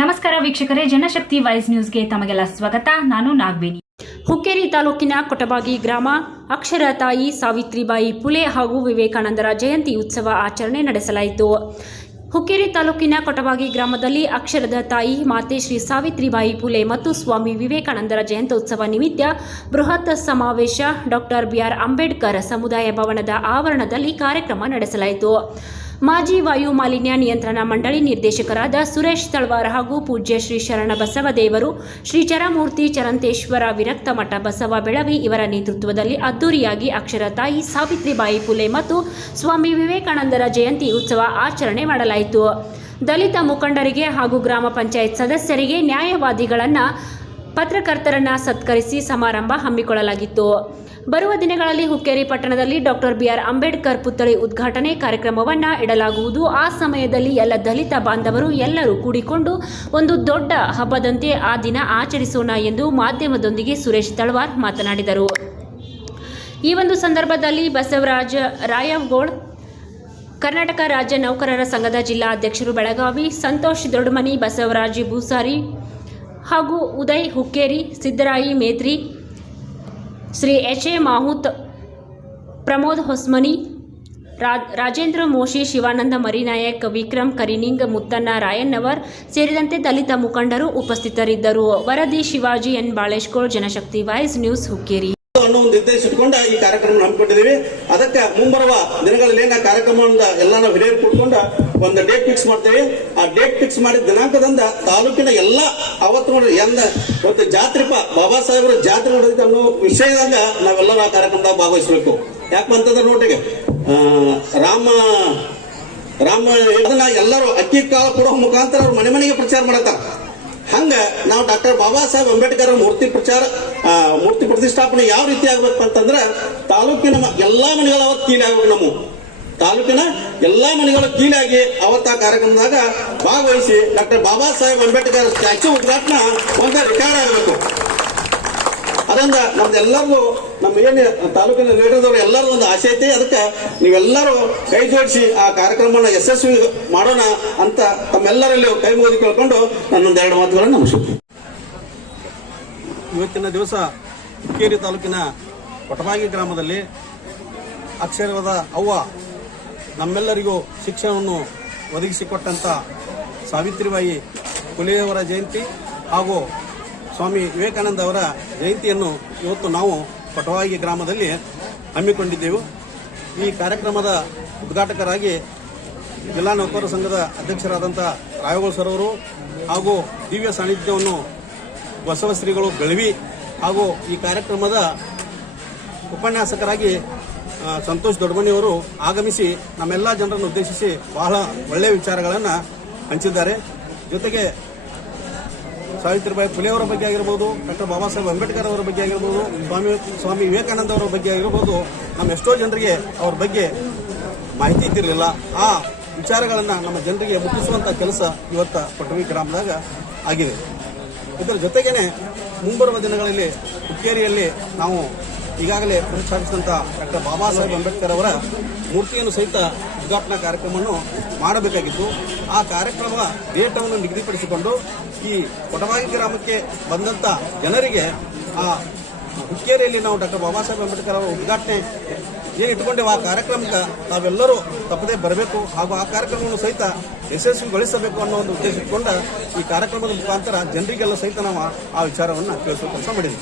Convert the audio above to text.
ನಮಸ್ಕಾರ ವೀಕ್ಷಕರೇ, ಜನಶಕ್ತಿ ವೈಸ್ ನ್ಯೂಸ್ಗೆ ತಮಗೆಲ್ಲ ಸ್ವಾಗತ. ನಾನು ನಾಗವೇಣಿ. ಹುಕ್ಕೇರಿ ತಾಲೂಕಿನ ಕೊಟಬಾಗಿ ಗ್ರಾಮ ಅಕ್ಷರ ತಾಯಿ ಸಾವಿತ್ರಿಬಾಯಿ ಪುಲೆ ಹಾಗೂ ವಿವೇಕಾನಂದರ ಜಯಂತಿ ಉತ್ಸವ ಆಚರಣೆ ನಡೆಸಲಾಯಿತು. ಹುಕ್ಕೇರಿ ತಾಲೂಕಿನ ಕೊಟಬಾಗಿ ಗ್ರಾಮದಲ್ಲಿ ಅಕ್ಷರದ ತಾಯಿ ಮಾತೆ ಶ್ರೀ ಸಾವಿತ್ರಿಬಾಯಿ ಪುಲೆ ಮತ್ತು ಸ್ವಾಮಿ ವಿವೇಕಾನಂದರ ಜಯಂತ್ಯುತ್ಸವ ನಿಮಿತ್ತ ಬೃಹತ್ ಸಮಾವೇಶ ಡಾಕ್ಟರ್ ಬಿಆರ್ ಅಂಬೇಡ್ಕರ್ ಸಮುದಾಯ ಭವನದ ಆವರಣದಲ್ಲಿ ಕಾರ್ಯಕ್ರಮ ನಡೆಸಲಾಯಿತು. ಮಾಜಿ ವಾಯು ಮಾಲಿನ್ಯ ನಿಯಂತ್ರಣ ಮಂಡಳಿ ನಿರ್ದೇಶಕರಾದ ಸುರೇಶ್ ತಳ್ವಾರ್ ಹಾಗೂ ಪೂಜ್ಯ ಶ್ರೀ ಶರಣ ಬಸವದೇವರು ಶ್ರೀ ಚರಮೂರ್ತಿ ಚರಂತೇಶ್ವರ ವಿರಕ್ತ ಮಠ ಬಸವ ಬೆಳವಿ ಇವರ ನೇತೃತ್ವದಲ್ಲಿ ಅದ್ದೂರಿಯಾಗಿ ಅಕ್ಷರ ತಾಯಿ ಸಾವಿತ್ರಿಬಾಯಿ ಪುಲೆ ಮತ್ತು ಸ್ವಾಮಿ ವಿವೇಕಾನಂದರ ಜಯಂತಿ ಉತ್ಸವ ಆಚರಣೆ ಮಾಡಲಾಯಿತು. ದಲಿತ ಮುಖಂಡರಿಗೆ ಹಾಗೂ ಗ್ರಾಮ ಪಂಚಾಯತ್ ಸದಸ್ಯರಿಗೆ ನ್ಯಾಯವಾದಿಗಳನ್ನು ಪತ್ರಕರ್ತರನ್ನ ಸತ್ಕರಿಸಿ ಸಮಾರಂಭ ಹಮ್ಮಿಕೊಳ್ಳಲಾಗಿತ್ತು. ಬರುವ ದಿನಗಳಲ್ಲಿ ಹುಕ್ಕೇರಿ ಪಟ್ಟಣದಲ್ಲಿ ಡಾಕ್ಟರ್ ಬಿಆರ್ ಅಂಬೇಡ್ಕರ್ ಪುತ್ಥಳಿ ಉದ್ಘಾಟನೆ ಕಾರ್ಯಕ್ರಮವನ್ನು ಇಡಲಾಗುವುದು. ಆ ಸಮಯದಲ್ಲಿ ಎಲ್ಲ ದಲಿತ ಬಾಂಧವರು ಎಲ್ಲರೂ ಕೂಡಿಕೊಂಡು ಒಂದು ದೊಡ್ಡ ಹಬ್ಬದಂತೆ ಆ ದಿನ ಆಚರಿಸೋಣ ಎಂದು ಮಾಧ್ಯಮದೊಂದಿಗೆ ಸುರೇಶ್ ತಳವಾರ್ ಮಾತನಾಡಿದರು. ಈ ಒಂದು ಸಂದರ್ಭದಲ್ಲಿ ಬಸವರಾಜ ರಾಯವ್ಗೋಳ್, ಕರ್ನಾಟಕ ರಾಜ್ಯ ನೌಕರರ ಸಂಘದ ಜಿಲ್ಲಾ ಅಧ್ಯಕ್ಷರು ಬೆಳಗಾವಿ, ಸಂತೋಷ್ ದೊಡ್ಡಮನಿ, ಬಸವರಾಜ್ ಭೂಸಾರಿ ಹಾಗೂ ಉದಯ್ ಹುಕ್ಕೇರಿ, ಸಿದ್ದರಾಯಿ ಮೇತ್ರಿ ಶ್ರೀ ಎಚ್ ಎ ಮಾಹುತ್ ಪ್ರಮೋದ್ ಹೊಸ್ಮನಿ ರಾಜೇಂದ್ರ ಮೋಶಿ, ಶಿವಾನಂದ ಮರಿನಾಯಕ್, ವಿಕ್ರಮ್ ಕರಿನಿಂಗ್, ಮುತ್ತಣ್ಣ ರಾಯಣ್ಣವರ್ ಸೇರಿದಂತೆ ದಲಿತ ಮುಖಂಡರು ಉಪಸ್ಥಿತರಿದ್ದರು. ವರದಿ Shivaji N. Baleshkol, Janashakti voice news Hukkeri. ಅನ್ನೋ ಒಂದು ಉದ್ದೇಶ ಈ ಕಾರ್ಯಕ್ರಮ ಹಮ್ಮಿಕೊಂಡಿದ್ದೀವಿ. ಅದಕ್ಕೆ ಮುಂಬರುವ ದಿನಗಳಲ್ಲಿ ಏನ ಕಾರ್ಯಕ್ರಮದಿಂದ ಎಲ್ಲ ನಾವು ಹಿರಿಯರು ಕೂಡ್ಕೊಂಡು ಒಂದು ಡೇಟ್ ಫಿಕ್ಸ್ ಮಾಡ್ತೀವಿ. ಆ ಡೇಟ್ ಫಿಕ್ಸ್ ಮಾಡಿದ ದಿನಾಂಕದಿಂದ ತಾಲೂಕಿನ ಎಲ್ಲ ಅವತ್ತು ಎಂದ ಒಂದು ಜಾತ್ರಿಪ ಬಾಬಾ ಸಾಹೇಬರ ಜಾತ್ರೆ ನೋಡಿದ ಅನ್ನೋ ವಿಷಯದಾಗ ನಾವೆಲ್ಲರೂ ಆ ಕಾರ್ಯಕ್ರಮದಾಗ ಭಾಗವಹಿಸಬೇಕು. ಯಾಕಂತಂದ್ರೆ ಆ, ರಾಮ ರಾಮ ಅದನ್ನ ಎಲ್ಲರೂ ಅಕ್ಕಿ ಕಾಳು ಕೊಡೋ ಮುಖಾಂತರ ಅವ್ರ ಮನೆ ಮನೆಗೆ ಪ್ರಚಾರ ಮಾಡತ್ತಾರ. ಹಂಗ ನಾವು ಡಾಕ್ಟರ್ ಬಾಬಾ ಸಾಹೇಬ್ ಅಂಬೇಡ್ಕರ್ ಮೂರ್ತಿ ಪ್ರಚಾರ ಮೂರ್ತಿ ಪ್ರತಿಷ್ಠಾಪನೆ ಯಾವ ರೀತಿ ಆಗ್ಬೇಕು ಅಂತಂದ್ರ ತಾಲೂಕಿನ ಎಲ್ಲಾ ಮನೆಗಳ ಅವತ್ತು ಕೀಲಿ ಆಗ್ಬೇಕು ನಮ್ಮ. ತಾಲೂಕಿನ ಎಲ್ಲಾ ಮನೆಗಳು ಕೀಲಾಗಿ ಅವತ್ತ ಕಾರ್ಯಕ್ರಮದಾಗ ಭಾಗವಹಿಸಿ ಡಾಕ್ಟರ್ ಬಾಬಾ ಸಾಹೇಬ್ ಅಂಬೇಡ್ಕರ್ ಸ್ಟ್ಯಾಚ್ಯೂ ಉದ್ಘಾಟನಾ ಒಂದು ರೆಕಾರ್ಡ್ ಆಗಬೇಕು. ಅದರಿಂದ ನಮ್ದೆಲ್ಲರಿಗೂ ನಮ್ಮ ಏನು ತಾಲೂಕಿನ ಲೀಡರ್ದವ್ರು ಎಲ್ಲರೂ ಒಂದು ಆಸೆ ಐತಿ. ಅದಕ್ಕೆ ನೀವೆಲ್ಲರೂ ಕೈ ಜೋಡಿಸಿ ಆ ಕಾರ್ಯಕ್ರಮವನ್ನು ಯಶಸ್ವಿ ಮಾಡೋಣ ಅಂತ ತಮ್ಮೆಲ್ಲರಲ್ಲಿ ಕೈ ಮುಗಿದು ಕೇಳ್ಕೊಂಡು ನನ್ನೊಂದು ಎರಡು ಮಾತುಗಳನ್ನು ನಮಿಸುತ್ತೆ ಇವತ್ತಿನ ದಿವಸ ಹುಕ್ಕೇರಿ ತಾಲೂಕಿನ ಕೊಟಬಾಗಿ ಗ್ರಾಮದಲ್ಲಿ ಅಕ್ಷರವಾದ ಅವ್ವ ನಮ್ಮೆಲ್ಲರಿಗೂ ಶಿಕ್ಷಣವನ್ನು ಒದಗಿಸಿಕೊಟ್ಟಂಥ ಸಾವಿತ್ರಿಬಾಯಿ ಕುಲೇವರ ಜಯಂತಿ ಹಾಗೂ ಸ್ವಾಮಿ ವಿವೇಕಾನಂದ ಅವರ ಜಯಂತಿಯನ್ನು ಇವತ್ತು ನಾವು ಪಟವಾಗಿ ಗ್ರಾಮದಲ್ಲಿ ಹಮ್ಮಿಕೊಂಡಿದ್ದೆವು. ಈ ಕಾರ್ಯಕ್ರಮದ ಉದ್ಘಾಟಕರಾಗಿ ಜಿಲ್ಲಾ ನೌಕರರ ಸಂಘದ ಅಧ್ಯಕ್ಷರಾದಂಥ ರಾಯಗೋಳ್ ಸರ್ ಅವರು ಹಾಗೂ ದಿವ್ಯ ಸಾನ್ನಿಧ್ಯವನ್ನು ಬಸವ ಶ್ರೀಗಳು ಬೆಳವಿ ಹಾಗೂ ಈ ಕಾರ್ಯಕ್ರಮದ ಉಪನ್ಯಾಸಕರಾಗಿ ಸಂತೋಷ್ ದೊಡ್ಡಮನಿಯವರು ಆಗಮಿಸಿ ನಮ್ಮೆಲ್ಲ ಜನರನ್ನು ಉದ್ದೇಶಿಸಿ ಬಹಳ ಒಳ್ಳೆಯ ವಿಚಾರಗಳನ್ನು ಹಂಚಿದ್ದಾರೆ. ಜೊತೆಗೆ ಸಾವಿತ್ರಿಬಾಯಿ ಫುಲೆ ಅವರ ಬಗ್ಗೆ ಆಗಿರ್ಬೋದು, ಡಾಕ್ಟರ್ ಬಾಬಾ ಸಾಹೇಬ್ ಅಂಬೇಡ್ಕರ್ ಅವರ ಬಗ್ಗೆ ಆಗಿರ್ಬೋದು, ಸ್ವಾಮಿ ಸ್ವಾಮಿ ವಿವೇಕಾನಂದ ಅವರ ಬಗ್ಗೆ ಆಗಿರ್ಬೋದು, ನಮ್ಮ ಎಷ್ಟೋ ಜನರಿಗೆ ಅವ್ರ ಬಗ್ಗೆ ಮಾಹಿತಿ ಇದ್ದಿರಲಿಲ್ಲ. ಆ ವಿಚಾರಗಳನ್ನು ನಮ್ಮ ಜನರಿಗೆ ಮುಟ್ಟಿಸುವಂಥ ಕೆಲಸ ಇವತ್ತ ಪಟವಿ ಗ್ರಾಮದಾಗ ಆಗಿದೆ. ಇದರ ಜೊತೆಗೇನೆ ಮುಂಬರುವ ದಿನಗಳಲ್ಲಿ ಹುಕ್ಕೇರಿಯಲ್ಲಿ ನಾವು ಈಗಾಗಲೇ ಪ್ರತಿಷ್ಠಾಪಿಸಿದಂಥ ಡಾಕ್ಟರ್ ಬಾಬಾ ಸಾಹೇಬ್ ಅಂಬೇಡ್ಕರ್ ಅವರ ಮೂರ್ತಿಯನ್ನು ಸಹಿತ ಉದ್ಘಾಟನಾ ಕಾರ್ಯಕ್ರಮವನ್ನು ಮಾಡಬೇಕಾಗಿತ್ತು. ಆ ಕಾರ್ಯಕ್ರಮ ಡೇಟವನ್ನು ನಿಗದಿಪಡಿಸಿಕೊಂಡು ಈ ಕೊಟವಾಗಿ ಗ್ರಾಮಕ್ಕೆ ಬಂದಂಥ ಜನರಿಗೆ ಆ ಹುಕ್ಕೇರಿಯಲ್ಲಿ ನಾವು ಡಾಕ್ಟರ್ ಬಾಬಾ ಸಾಹೇಬ್ ಅಂಬೇಡ್ಕರ್ ಅವರ ಉದ್ಘಾಟನೆ ಏನು ಆ ಕಾರ್ಯಕ್ರಮಕ್ಕೆ ತಾವೆಲ್ಲರೂ ತಪ್ಪದೇ ಬರಬೇಕು ಹಾಗೂ ಆ ಕಾರ್ಯಕ್ರಮವನ್ನು ಸಹಿತ ಯಶಸ್ವಿಗೊಳಿಸಬೇಕು ಅನ್ನೋ ಒಂದು ಉದ್ದೇಶ ಇಟ್ಕೊಂಡ ಈ ಕಾರ್ಯಕ್ರಮದ ಮುಖಾಂತರ ಜನರಿಗೆಲ್ಲ ಸಹಿತ ನಾವು ಆ ವಿಚಾರವನ್ನು ತಿಳಿಸುವ ಕೆಲಸ ಮಾಡಿದ್ವಿ.